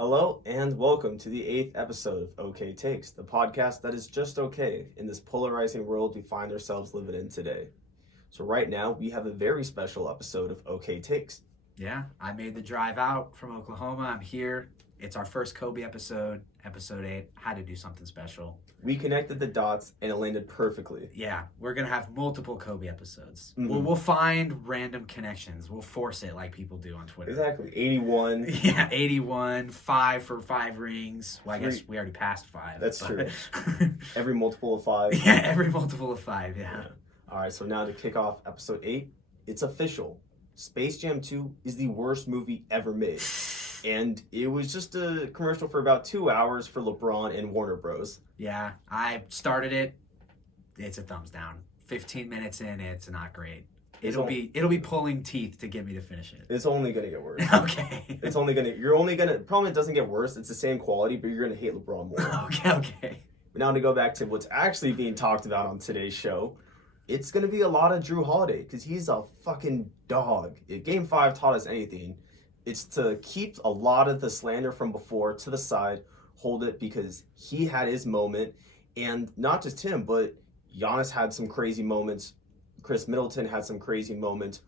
Hello and welcome to the 8th episode of OK Takes, the podcast that is just okay in this polarizing world we find ourselves living in today. So right now we have a very special episode of OK Takes. Yeah, I made the drive out from Oklahoma. I'm here. It's our first Kobe episode, episode 8. Had to do something special. We connected the dots and it landed perfectly. Yeah, we're going to have multiple Kobe episodes. Mm-hmm. We'll find random connections. We'll force it like people do on Twitter. Exactly. 81. Yeah, 81, 5 for 5 rings. Well, I guess we already passed 5. That's true. Every multiple of 5. Yeah, every multiple of 5, yeah. All right, so now to kick off episode 8, it's official. Space Jam 2 is the worst movie ever made. And it was just a commercial for about 2 hours for LeBron and Warner Bros. Yeah, I started it. It's a thumbs down. 15 minutes in, it's not great. It'll be pulling teeth to get me to finish it. It's only gonna get worse. Okay. Probably it doesn't get worse. It's the same quality, but you're gonna hate LeBron more. Okay. But now to go back to what's actually being talked about on today's show, it's gonna be a lot of Jrue Holiday because he's a fucking dog. If Game 5 taught us anything, it's to keep a lot of the slander from before to the side, hold it because he had his moment, and not just him, but Giannis had some crazy moments. Chris Middleton had some crazy moments.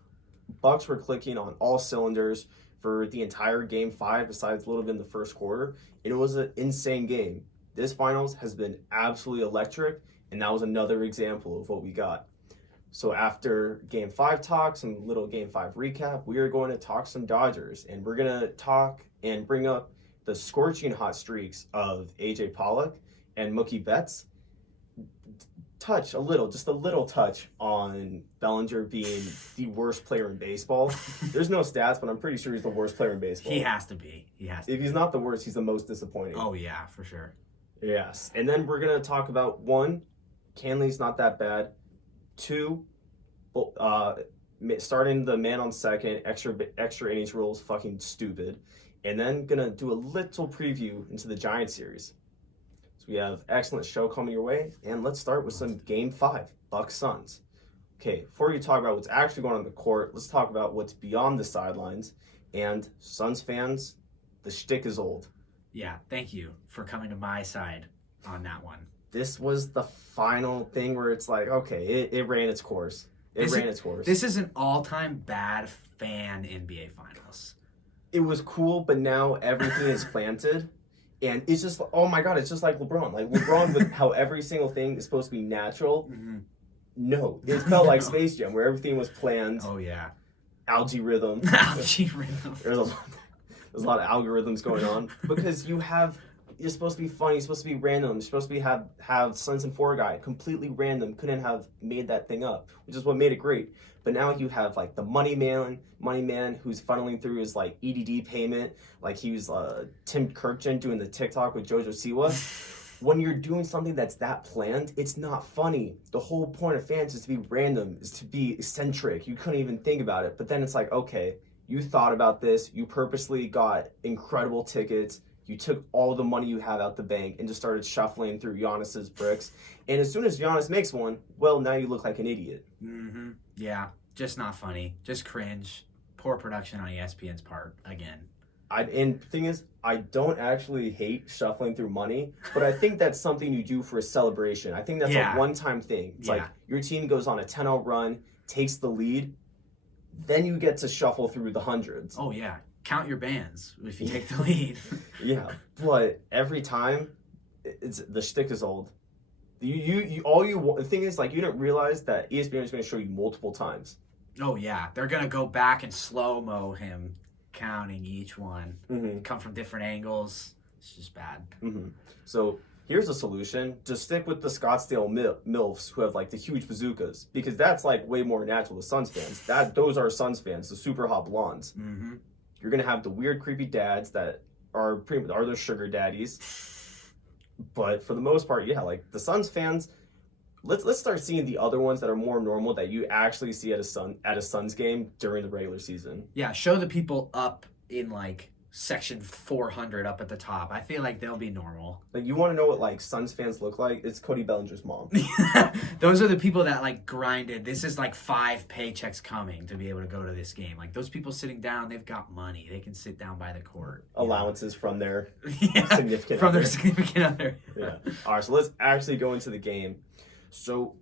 Bucks were clicking on all cylinders for the entire Game 5, besides a little bit in the first quarter. It was an insane game. This finals has been absolutely electric, and that was another example of what we got. So after Game 5 talks and little Game 5 recap, we are going to talk some Dodgers, and we're going to talk and bring up the scorching hot streaks of AJ Pollock and Mookie Betts. Just a little touch on Bellinger being the worst player in baseball. There's no stats, but I'm pretty sure he's the worst player in baseball. He has to be. If he's not the worst, he's the most disappointing. Oh, yeah, for sure. Yes. And then we're going to talk about 1, Kenley's not that bad. 2, starting the man on second, extra innings rule is fucking stupid. And then going to do a little preview into the Giants series. So we have excellent show coming your way, and let's start with some Game 5, Bucks Suns. Okay, before we talk about what's actually going on the court, let's talk about what's beyond the sidelines. And Suns fans, the shtick is old. Yeah, thank you for coming to my side on that one. This was the final thing where it's like, okay, it ran its course. This is an all-time bad fan NBA Finals. It was cool, but now everything is planted. And it's just, oh my God, it's just like LeBron. Like LeBron with how every single thing is supposed to be natural. Mm-hmm. No, it felt like Space Jam where everything was planned. Oh, yeah. Algae rhythm. There's a lot of algorithms going on because you're supposed to be funny, you're supposed to be random, you're supposed to have Suns and 4 guy, completely random, couldn't have made that thing up, which is what made it great. But now you have like the money man who's funneling through his like EDD payment, like he was Tim Kirkjian doing the TikTok with Jojo Siwa. When you're doing something that's that planned, it's not funny. The whole point of fans is to be random, is to be eccentric. You couldn't even think about it. But then it's like, okay, you thought about this, you purposely got incredible tickets, you took all the money you have out the bank and just started shuffling through Giannis's bricks. And as soon as Giannis makes one, well, now you look like an idiot. Mm-hmm. Yeah, just not funny. Just cringe. Poor production on ESPN's part, again. And the thing is, I don't actually hate shuffling through money, but I think that's something you do for a celebration. I think that's a one-time thing. It's like your team goes on a 10-0 run, takes the lead, then you get to shuffle through the hundreds. Oh, yeah. Count your bands if you take the lead. Yeah, but every time, the shtick is old. The thing is, like, you didn't realize that ESPN is going to show you multiple times. Oh yeah, they're gonna go back and slow mo him, counting each one. Mm-hmm. Come from different angles. It's just bad. Mm-hmm. So here's a solution: just stick with the Scottsdale MILFs who have like the huge bazookas, because that's like way more natural to Suns fans. Those are Suns fans, the super hot blondes. Mm-hmm. You're gonna have the weird, creepy dads that are the sugar daddies. But for the most part, yeah, like the Suns fans, let's start seeing the other ones that are more normal that you actually see at a Suns game during the regular season. Yeah, show the people up in like section 400 up at the top. I feel like they'll be normal. Like, you want to know what, like, Suns fans look like? It's Cody Bellinger's mom. Those are the people that, like, grinded. This is, like, 5 paychecks coming to be able to go to this game. Like, those people sitting down, they've got money. They can sit down by the court. Allowances from their significant other. Yeah. All right, so let's actually go into the game. So,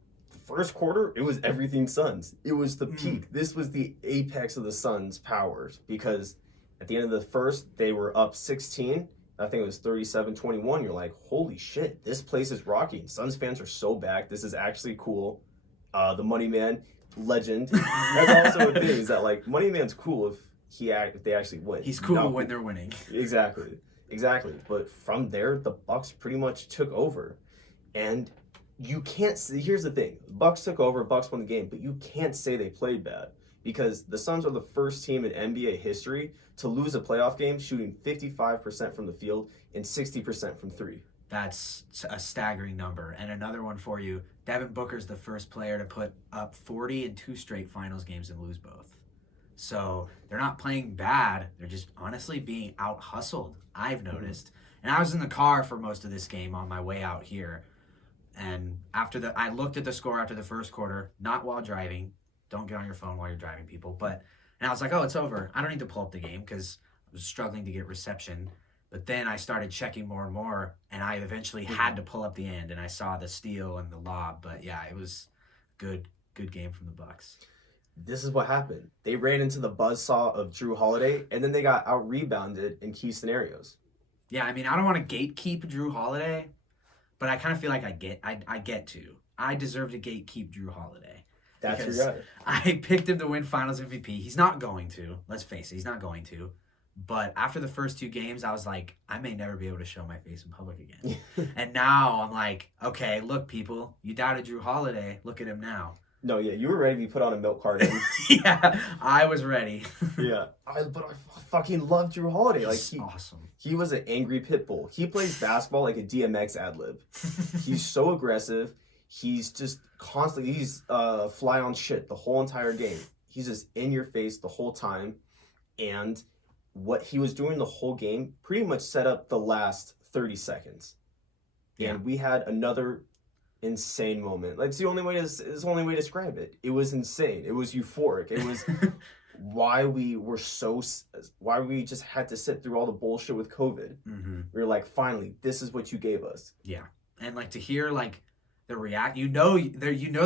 first quarter, it was everything Suns. It was the peak. This was the apex of the Suns' powers, because at the end of the first, they were up 16. I think it was 37-21. You're like, holy shit, this place is rocking. Suns fans are so back. This is actually cool. The Money Man, legend. That's also a thing, is that, like, Money Man's cool if they actually win. He's cool when they're winning. Exactly. But from there, the Bucks pretty much took over. And you can't see, here's the thing. Bucks took over, Bucks won the game, but you can't say they played bad, because the Suns are the first team in NBA history to lose a playoff game shooting 55% from the field and 60% from three. That's a staggering number. And another one for you, Devin Booker's the first player to put up 40 in 2 straight finals games and lose both. So they're not playing bad. They're just honestly being out-hustled, I've noticed. And I was in the car for most of this game on my way out here. And I looked at the score after the first quarter, not while driving. Don't get on your phone while you're driving, people. And I was like, oh, it's over. I don't need to pull up the game because I was struggling to get reception. But then I started checking more and more, and I eventually had to pull up the end, and I saw the steal and the lob. But yeah, it was good game from the Bucks. This is what happened. They ran into the buzzsaw of Jrue Holiday, and then they got out-rebounded in key scenarios. Yeah, I mean, I don't want to gatekeep Jrue Holiday, but I kind of feel like I get to. I deserve to gatekeep Jrue Holiday. That's your guy. I picked him to win Finals MVP. He's not going to. Let's face it, he's not going to. But after the first 2 games, I was like, I may never be able to show my face in public again. And now I'm like, okay, look, people, you doubted Jrue Holiday. Look at him now. No, yeah, you were ready to be put on a milk carton. Yeah, I was ready. Yeah, but I fucking love Jrue Holiday. Like, awesome. He was an angry pit bull. He plays basketball like a DMX ad-lib. He's so aggressive. He's just constantly, he's fly on shit the whole entire game. He's just in your face the whole time. And what he was doing the whole game pretty much set up the last 30 seconds. Yeah. And we had another insane moment. Like, it's the only way to describe it. It was insane. It was euphoric. It was why we just had to sit through all the bullshit with COVID. Mm-hmm. We were like, finally, this is what you gave us. Yeah. And like to hear like the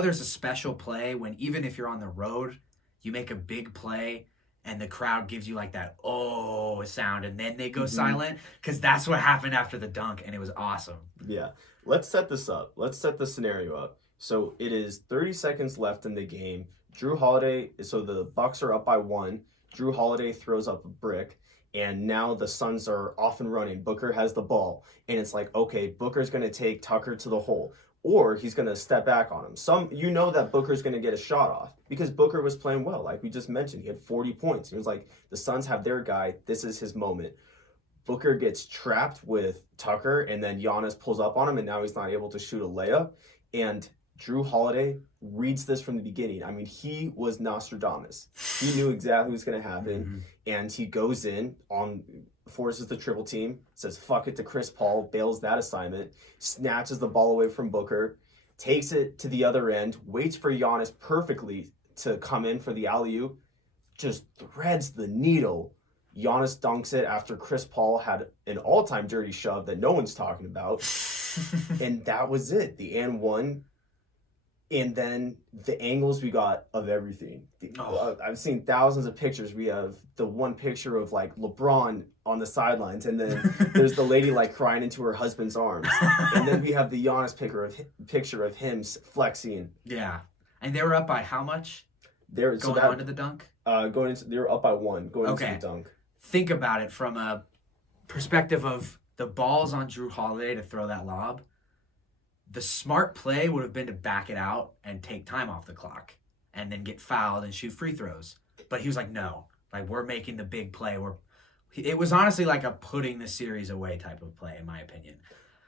there's a special play when even if you're on the road, you make a big play and the crowd gives you like that oh sound and then they go silent, because that's what happened after the dunk and it was awesome. Yeah. Let's set this up. Let's set the scenario up. So it is 30 seconds left in the game. Jrue Holiday, so the Bucks are up by 1. Jrue Holiday throws up a brick, and now the Suns are off and running. Booker has the ball, and it's like, okay, Booker's going to take Tucker to the hole, or he's going to step back on him. That Booker's going to get a shot off because Booker was playing well. Like we just mentioned, he had 40 points. He was like, the Suns have their guy. This is his moment. Booker gets trapped with Tucker, and then Giannis pulls up on him, and now he's not able to shoot a layup. And Jrue Holiday reads this from the beginning. I mean, he was Nostradamus. He knew exactly what was going to happen, and he goes in, forces the triple team, says fuck it to Chris Paul, bails that assignment, snatches the ball away from Booker, takes it to the other end, waits for Giannis perfectly to come in for the alley-oop, just threads the needle. Giannis dunks it after Chris Paul had an all-time dirty shove that no one's talking about. And that was it. The and one. And then the angles we got of everything. I've seen thousands of pictures. We have the one picture of like LeBron on the sidelines, and then there's the lady like crying into her husband's arms. And then we have the Giannis picture of him flexing. Yeah. And they were up by how much? Going on to the dunk? They were up by 1 going into the dunk. Think about it from a perspective of the balls on Jrue Holiday to throw that lob. The smart play would have been to back it out and take time off the clock and then get fouled and shoot free throws. But he was like, no, like we're making the big play. It was honestly like a putting the series away type of play, in my opinion.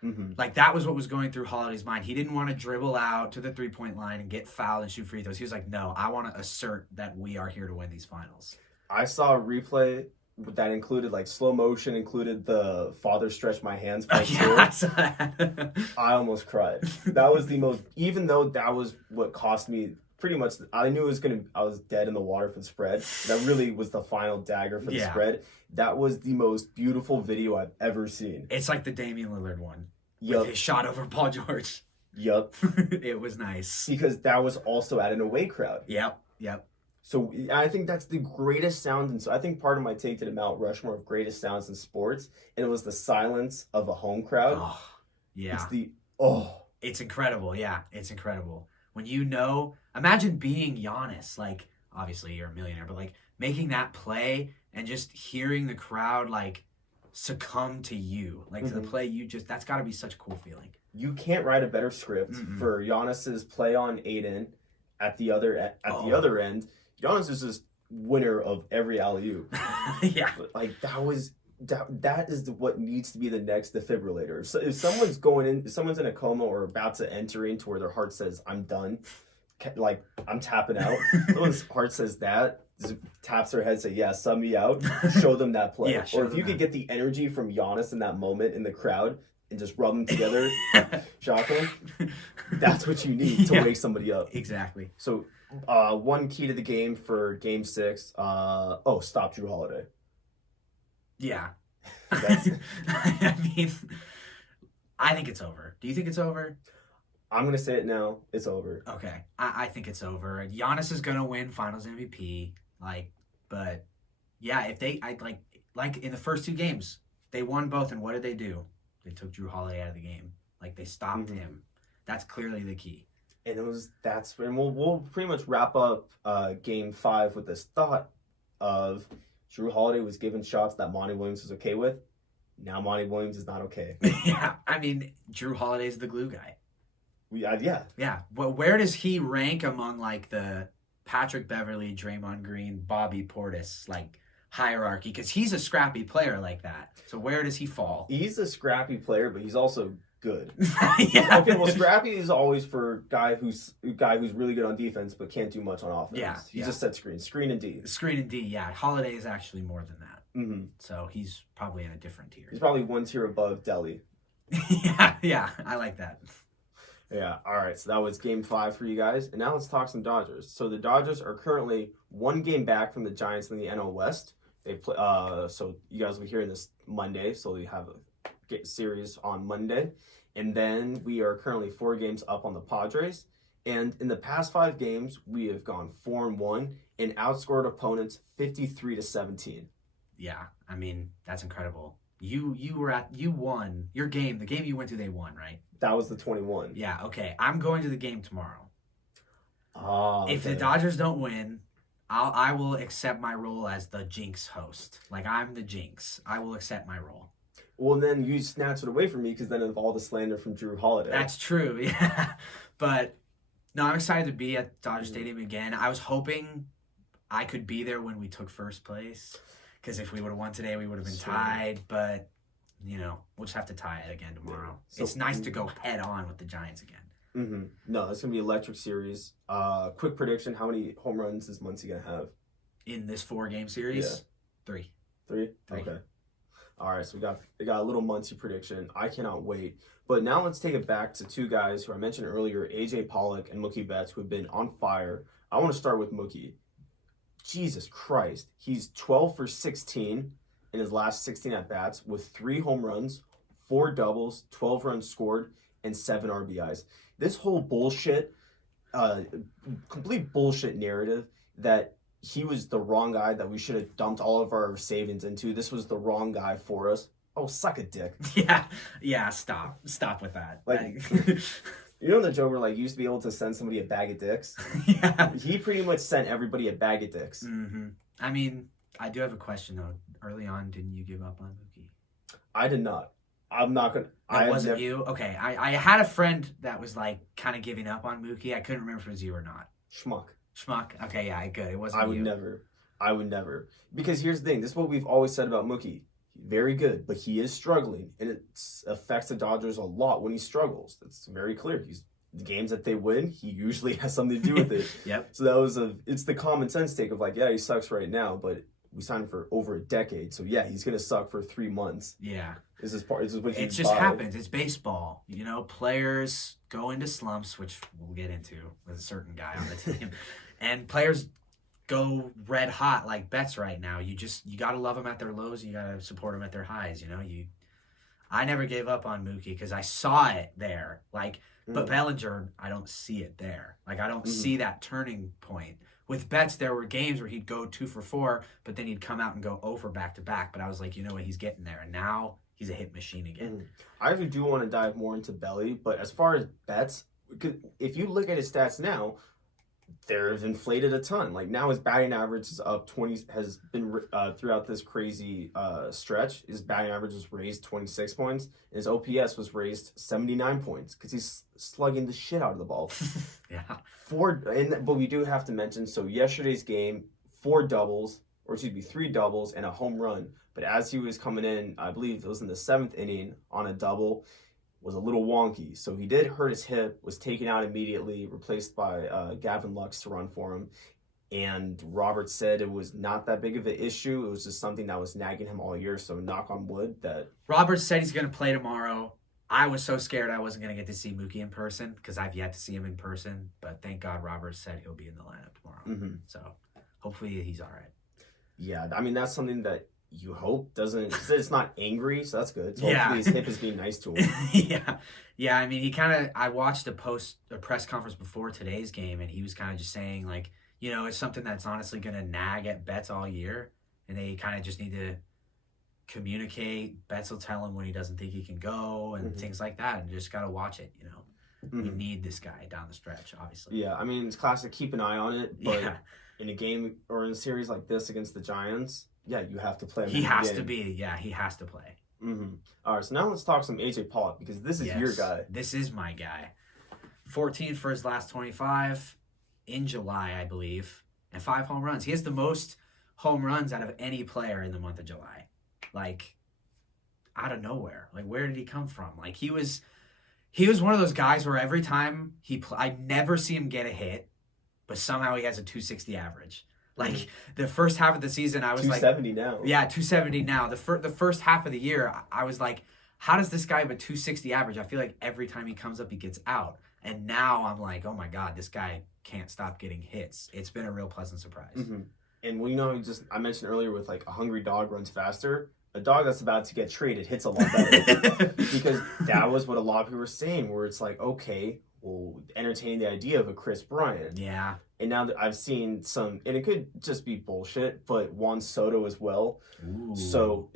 Mm-hmm. Like that was what was going through Holiday's mind. He didn't want to dribble out to the 3-point line and get fouled and shoot free throws. He was like, no, I want to assert that we are here to win these finals. I saw a replay that included like slow motion, included the father stretch my hands part Yeah, I saw that. I almost cried. That was the most, even though that was what cost me pretty much, I knew I was dead in the water for the spread. That really was the final dagger for the spread. That was the most beautiful video I've ever seen. It's like the Damian Lillard one. Yup. With his shot over Paul George. Yup. It was nice. Because that was also at an away crowd. Yep. So I think that's the greatest sound. And so I think part of my take to the Mount Rushmore of greatest sounds in sports, and it was the silence of a home crowd. Oh, yeah. It's It's incredible. Yeah, it's incredible. When you know, imagine being Giannis. Like, obviously you're a millionaire, but like making that play and just hearing the crowd like succumb to you, like to the play that's got to be such a cool feeling. You can't write a better script for Giannis's play on Aiden at the other end. Giannis is just winner of every alley-oop. Yeah. Like that is what needs to be the next defibrillator. So if someone's in a coma or about to enter into where their heart says, I'm done, like I'm tapping out. Someone's heart says that, taps their head, say, yeah, sub me out, show them that play. Yeah, or if you could get the energy from Giannis in that moment in the crowd and just rub them together, shock them, that's what you need to wake somebody up. Exactly. So one key to the game for game 6, stop Jrue Holiday. Yeah. I mean, I think it's over. Do you think it's over? I'm going to say it now. It's over. Okay. I think it's over. Giannis is going to win Finals MVP. But yeah, if they, like in the first 2 games, they won both. And what did they do? They took Jrue Holiday out of the game. Like they stopped him. That's clearly the key. And we'll pretty much wrap up game 5 with this thought of Jrue Holiday was given shots that Monty Williams was okay with. Now Monty Williams is not okay. Yeah, I mean, Jrue Holiday's the glue guy. Yeah. Well, where does he rank among like the Patrick Beverley, Draymond Green, Bobby Portis hierarchy? Because he's a scrappy player like that. So where does he fall? He's a scrappy player, but he's also good. Yeah. Okay, well, scrappy is always for guy who's really good on defense but can't do much on offense. Yeah, He just said screen and D. Screen and D. Yeah, Holiday is actually more than that. Mm-hmm. So he's probably in a different tier. He's probably 1 tier above Delhi. Yeah, I like that. Yeah, all right. So that was game 5 for you guys. And now let's talk some Dodgers. So the Dodgers are currently 1 game back from the Giants in the NL West. They play. So you guys will be hearing this Monday. So we have a series on Monday. And then we are currently 4 games up on the Padres. And in the past 5 games, we have gone 4-1 and outscored opponents 53-17. Yeah, I mean, that's incredible. You won your game. The game you went to, they won, right? That was the 21. Yeah, okay. I'm going to the game tomorrow. Okay. If the Dodgers don't win, I will accept my role as the Jinx host. Like, I'm the Jinx. I will accept my role. Well, then you snatch it away from me because then of all the slander from Jrue Holiday. That's true, yeah. But, no, I'm excited to be at Dodger Stadium again. I was hoping I could be there when we took first place. Because if we would have won today, we would have been tied. But, we'll just have to tie it again tomorrow. So, it's nice to go head on with the Giants again. Mm-hmm. No, it's going to be an electric series. Quick prediction, how many home runs is Muncy going to have? In this 4-game series? Yeah. 3. 3? Okay. All right, so we got a little Muncy prediction. I cannot wait. But now let's take it back to 2 guys who I mentioned earlier, AJ Pollock and Mookie Betts, who have been on fire. I want to start with Mookie. Jesus Christ. He's 12 for 16 in his last 16 at-bats with 3 home runs, 4 doubles, 12 runs scored, and 7 RBIs. This whole bullshit, complete bullshit narrative that he was the wrong guy that we should have dumped all of our savings into. This was the wrong guy for us. Oh, suck a dick. Yeah, stop with that. You know the joke where you used to be able to send somebody a bag of dicks? Yeah. He pretty much sent everybody a bag of dicks. Mm-hmm. I mean, I do have a question though. Early on, didn't you give up on Mookie? I did not. I'm not gonna. It wasn't you? Okay, I had a friend that was kind of giving up on Mookie. I couldn't remember if it was you or not. Schmuck. Okay, yeah, good. It wasn't I would never. Because here's the thing. This is what we've always said about Mookie. Very good, but he is struggling, and it affects the Dodgers a lot when he struggles. It's very clear. The games that they win, he usually has something to do with it. Yep. So it's the common sense take of he sucks right now, but we signed for over a decade. So yeah, he's gonna suck for 3 months. Yeah. This is what it just happens. It's baseball. You know, players go into slumps, which we'll get into with a certain guy on the team, and players go red hot like Betts right now. You gotta love them at their lows. You gotta support them at their highs. You know, I never gave up on Mookie because I saw it there. Like, but Bellinger, I don't see it there. Like, I don't see that turning point. With Betts, there were games where he'd go 2 for 4, but then he'd come out and go 0 for back-to-back. But I was like, you know what, he's getting there. And now he's a hit machine again. I actually do want to dive more into Belly, but as far as Betts, if you look at his stats now, they're inflated a ton. Like, now his batting average is up 20, has been throughout this crazy stretch. His batting average was raised 26 points. His OPS was raised 79 points because he's slugging the shit out of the ball. Yeah. But we do have to mention, so yesterday's game, 3 doubles, and a home run. But as he was coming in, I believe it was in the 7th inning on a double, was a little wonky. So he did hurt his hip, was taken out immediately, replaced by Gavin Lux to run for him. And Robert said it was not that big of an issue. It was just something that was nagging him all year. So knock on wood that... Robert said he's going to play tomorrow. I was so scared I wasn't going to get to see Mookie in person because I've yet to see him in person. But thank God Robert said he'll be in the lineup tomorrow. So hopefully he's all right. Yeah, I mean, that's something that you hope doesn't... It's not angry, so that's good. So hopefully his hip is being nice to him. Yeah, I mean, I watched a press conference before today's game, and he was kind of just saying, like, you know, it's something that's honestly going to nag at Betts all year, and they kind of just need to communicate. Betts will tell him when he doesn't think he can go and things like that, and just got to watch it, you know. We need this guy down the stretch, obviously. Yeah, I mean, it's classic, keep an eye on it, but in a game or in a series like this against the Giants, you have to play him. He has to play. All right, so now let's talk some AJ Pollock because this is your guy. This is my guy. 14 for his last 25 in July, I believe, and 5 home runs. He has the most home runs out of any player in the month of July. Like, out of nowhere. Like, where did he come from? Like, he was one of those guys where every time I never see him get a hit, but somehow he has a 260 average. Like, the first half of the season, I was 270 now. Yeah, 270 now. The first half of the year, I was like, how does this guy have a 260 average? I feel like every time he comes up, he gets out. And now I'm like, oh my God, this guy can't stop getting hits. It's been a real pleasant surprise. And we know, I mentioned earlier with like a hungry dog runs faster. A dog that's about to get traded hits a lot better. Because that was what a lot of people were saying, where it's like, okay, we'll entertain the idea of a Chris Bryant. Yeah. And now that I've seen some, and it could just be bullshit, but Juan Soto as well. Ooh. So,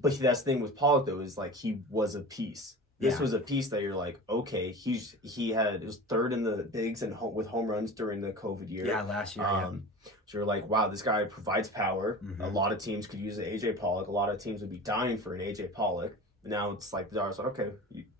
but that's the thing with Pollock though, is like he was a piece. This was a piece that you're like, okay, he was 3rd in the bigs and with home runs during the COVID year. Yeah, last year. So you're like, wow, this guy provides power. A lot of teams could use an AJ Pollock. A lot of teams would be dying for an AJ Pollock. Now it's like the Dodgers like, okay,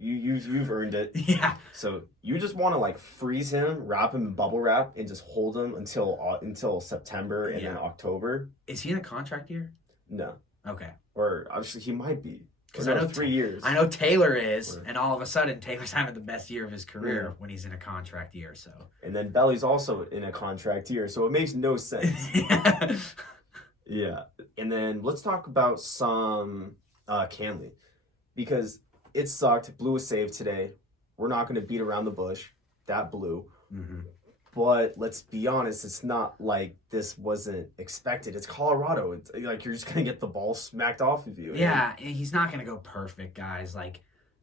you've earned it. Yeah. So you just want to like freeze him, wrap him in bubble wrap, and just hold him until September and then October. Is he in a contract year? No. Okay. Or obviously he might be. Because I know 3 years. I know Taylor is, and all of a sudden Taylor's having the best year of his career when he's in a contract year. So. And then Belly's also in a contract year, so it makes no sense. Yeah. And then let's talk about some Kenley. Because it sucked. Blew a save today. We're not going to beat around the bush. That blew. But let's be honest, it's not like this wasn't expected. It's Colorado. It's like you're just going to get the ball smacked off of you. Yeah, and he's not going to go perfect, guys. Like,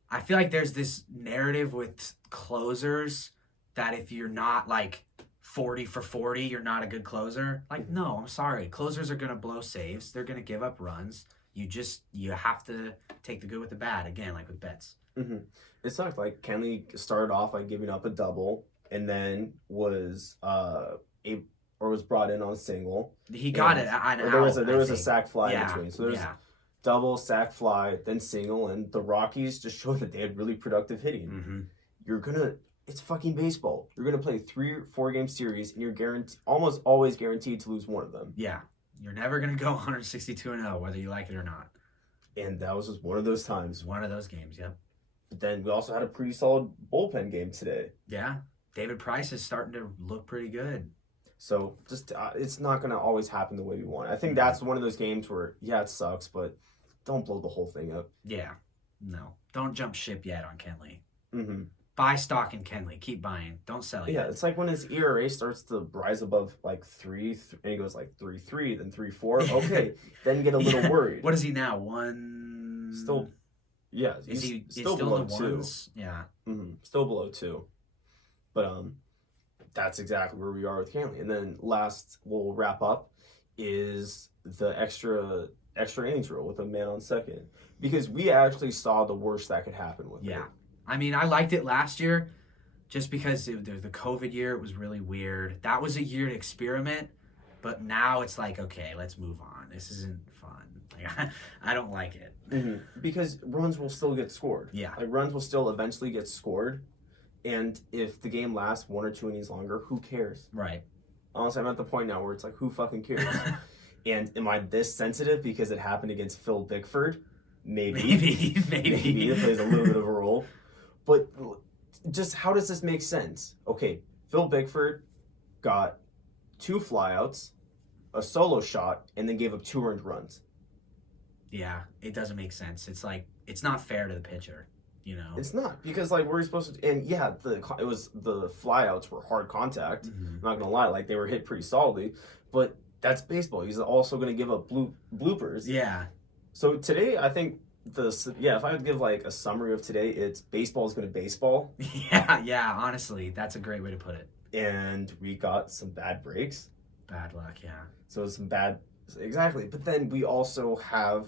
I feel like there's this narrative with closers that if you're not like 40 for 40, you're not a good closer. Like, no, I'm sorry. Closers are going to blow saves. They're going to give up runs. You have to take the good with the bad, again, like with Betts. It sucked. Like, Kenley started off like giving up a double and then was brought in on a single. He got it. There was a sac fly in between. So there's double, sac fly, then single, and the Rockies just showed that they had really productive hitting. It's fucking baseball. You're gonna play 3 or 4 game series, and you're almost always guaranteed to lose one of them. Yeah, you're never gonna go 162-0 whether you like it or not. And that was just one of those times. One of those games, yep. But then we also had a pretty solid bullpen game today. Yeah. David Price is starting to look pretty good. So just it's not going to always happen the way we want. I think that's one of those games where, yeah, it sucks, but don't blow the whole thing up. Yeah. No. Don't jump ship yet on Kenley. Mm-hmm. Buy stock in Kenley. Keep buying. Don't sell it. Yeah, Yet. it's like when his ERA starts to rise above like 3, and he goes like 3.3, then 3.4. Okay, then get a little worried. What is he now? 1. Still, yeah, Is he still still below in the 2. ones? Yeah. Mm-hmm. Still below 2. But that's exactly where we are with Kenley. And then last, we'll wrap up, is the extra innings rule with a man on second, because we actually saw the worst that could happen with it. Yeah. I mean, I liked it last year just because the COVID year, it was really weird. That was a year to experiment, but now it's like, okay, let's move on. This isn't fun. Like, I don't like it. Mm-hmm. Because runs will still get scored. Yeah. Like, runs will still eventually get scored, and if the game lasts 1 or 2 innings longer, who cares? Right. Honestly, I'm at the point now where it's like, who fucking cares? And am I this sensitive because it happened against Phil Bickford? Maybe. Maybe. It plays a little bit of a role. But just how does this make sense? Okay, Phil Bickford got 2 flyouts, a solo shot, and then gave up 2 earned runs. Yeah, it doesn't make sense. It's like, it's not fair to the pitcher, you know? It's not, because like we're supposed to, and yeah, the flyouts were hard contact. Mm-hmm. I'm not gonna lie, like they were hit pretty solidly, but that's baseball. He's also gonna give up bloopers. Yeah. So today, I think if I would give like a summary of today, it's baseball is gonna baseball. Yeah, honestly, that's a great way to put it. And we got some bad breaks. Bad luck, yeah. So exactly. But then we also have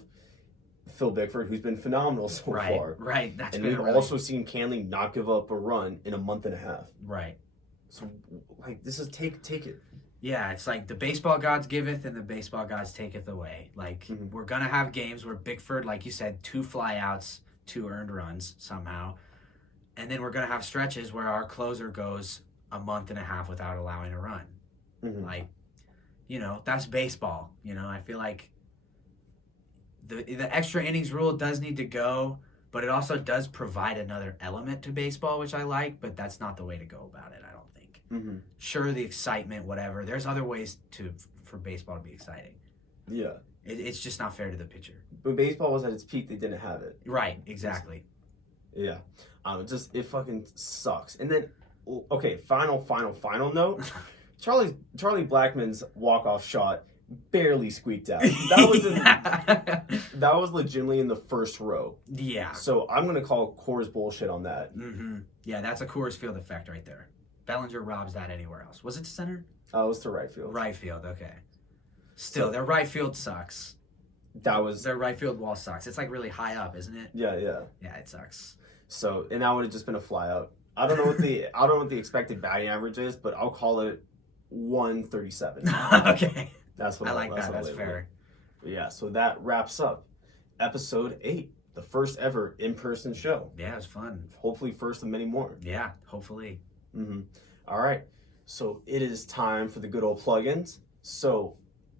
Phil Bickford, who's been phenomenal so far. Right, that's and been we've also seen Kenley not give up a run in a month and a half. Right. So, like, this is take it. Yeah, it's like the baseball gods giveth and the baseball gods taketh away. Like, we're going to have games where Bickford, like you said, 2 flyouts, 2 earned runs somehow. And then we're going to have stretches where our closer goes a month and a half without allowing a run. Mm-hmm. Like, you know, that's baseball. You know, I feel like the extra innings rule does need to go, but it also does provide another element to baseball, which I like, but that's not the way to go about it, I don't think. Mm-hmm. Sure, the excitement, whatever. There's other ways for baseball to be exciting. Yeah. It's just not fair to the pitcher. When baseball was at its peak, they didn't have it. Right, exactly. Yeah. It fucking sucks. And then, okay, final note. Charlie Blackmon's walk-off shot barely squeaked out. That was legitimately in the first row. Yeah. So I'm going to call Coors bullshit on that. Mm-hmm. Yeah, that's a Coors Field effect right there. Bellinger robs that anywhere else. Was it to center? It was to right field. Right field, okay. Still, their right field sucks. Their right field wall sucks. It's like really high up, isn't it? Yeah. Yeah, it sucks. So, and that would have just been a fly out. I don't know what the expected batting average is, but I'll call it 137. Okay. That's what I like that. That's fair. Yeah, so that wraps up episode 8, the first ever in-person show. Yeah, it was fun. Hopefully first of many more. Yeah, hopefully. Mm-hmm. All right, so it is time for the good old plugins. So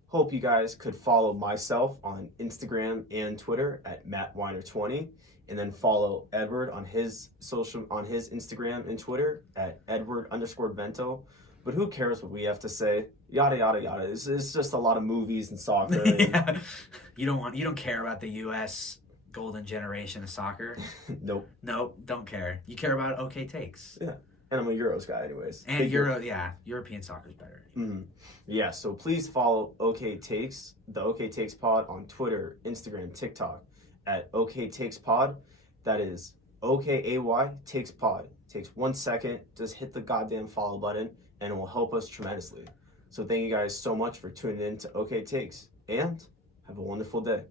hope you guys could follow myself on Instagram and Twitter at MattWeiner20, and then follow Edward on his Instagram and Twitter at Edward_Vento. But who cares what we have to say? Yada yada yada. It's just a lot of movies and soccer. Yeah. You don't care about the U.S. golden generation of soccer. Nope, don't care. You care about OK Takes. Yeah, and I'm a Euros guy, anyways. And European soccer's better. Mm-hmm. Yeah, so please follow OK Takes, the OK Takes Pod on Twitter, Instagram, TikTok at OK Takes Pod. That is OKAY Takes Pod. Takes 1 second. Just hit the goddamn follow button, and it will help us tremendously. So thank you guys so much for tuning in to OK Takes, and have a wonderful day.